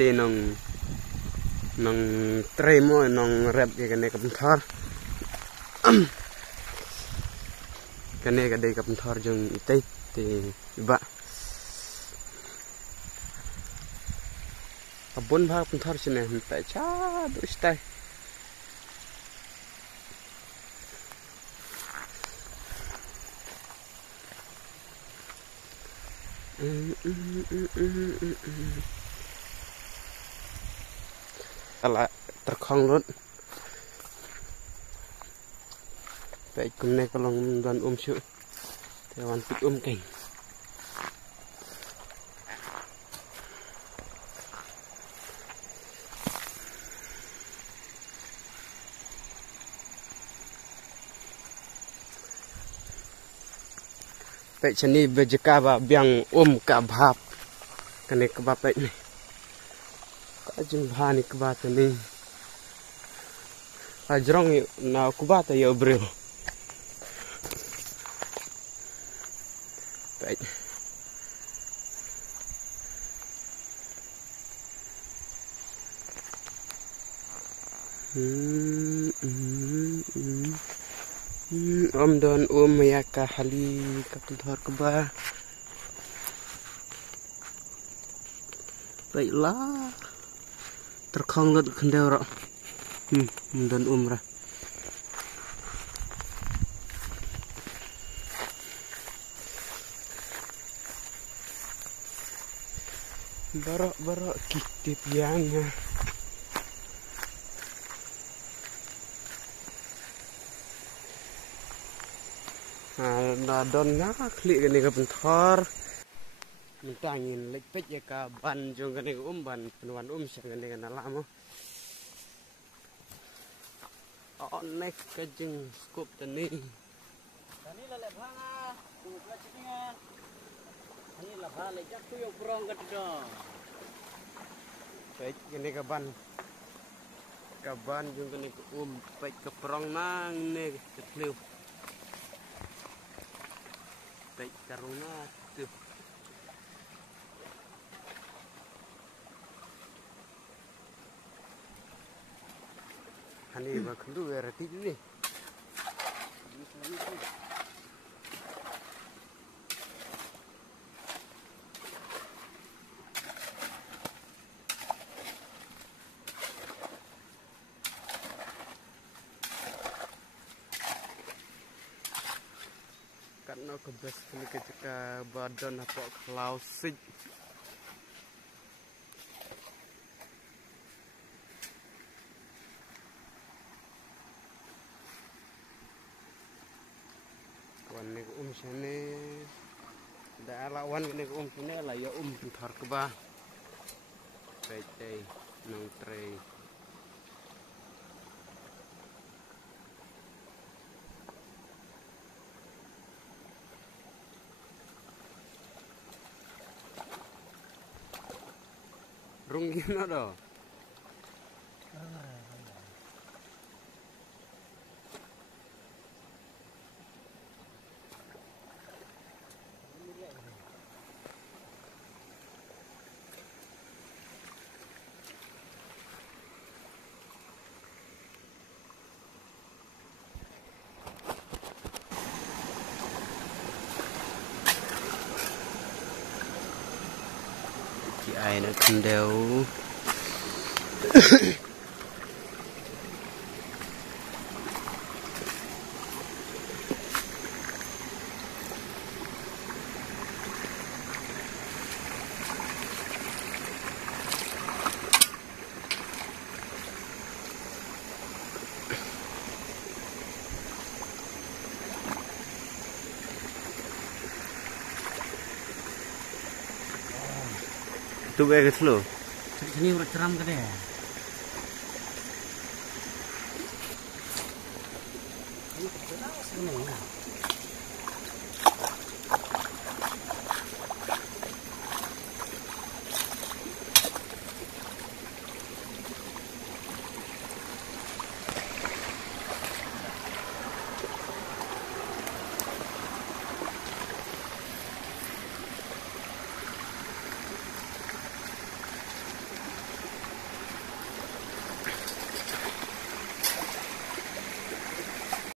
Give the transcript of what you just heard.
te nong tremo nong rep ke kene kapenthor kene kade kapenthor jong itay te iba abon bha kapenthor sine henta cha do istai ala terkhong lut baik kumne kolong dan syu tewan pik keng baik chani bejeka ba biang ka bhap kane ka ba baik ni ka jung bha ni ka ba tani ajrong na ku ba ta yo bro baik don ya ka hali kapenthor ke ba baiklah terkhong lut kendau ro don ra barok kitip yang na don nga klik kene kapenthor mentangin lepet ya ka ban jong kene ban penuan sya kene kana lamo onek ka jeng skup tani la bhanga tu la chininga ani la bha le jak tu yo prong ka do baik kene ka ban jong kene baik ka prong nang ne ketleu baik karuna tu hani ba khundu erati ni karena kebes kini ketika badan apa klausik kawan ni sini dah lawan ni sini lah ya penthor ke ba baik teh nong tre rungi na do chị ai nó không đều tu ke slow sini udah ceram kan ya. Ini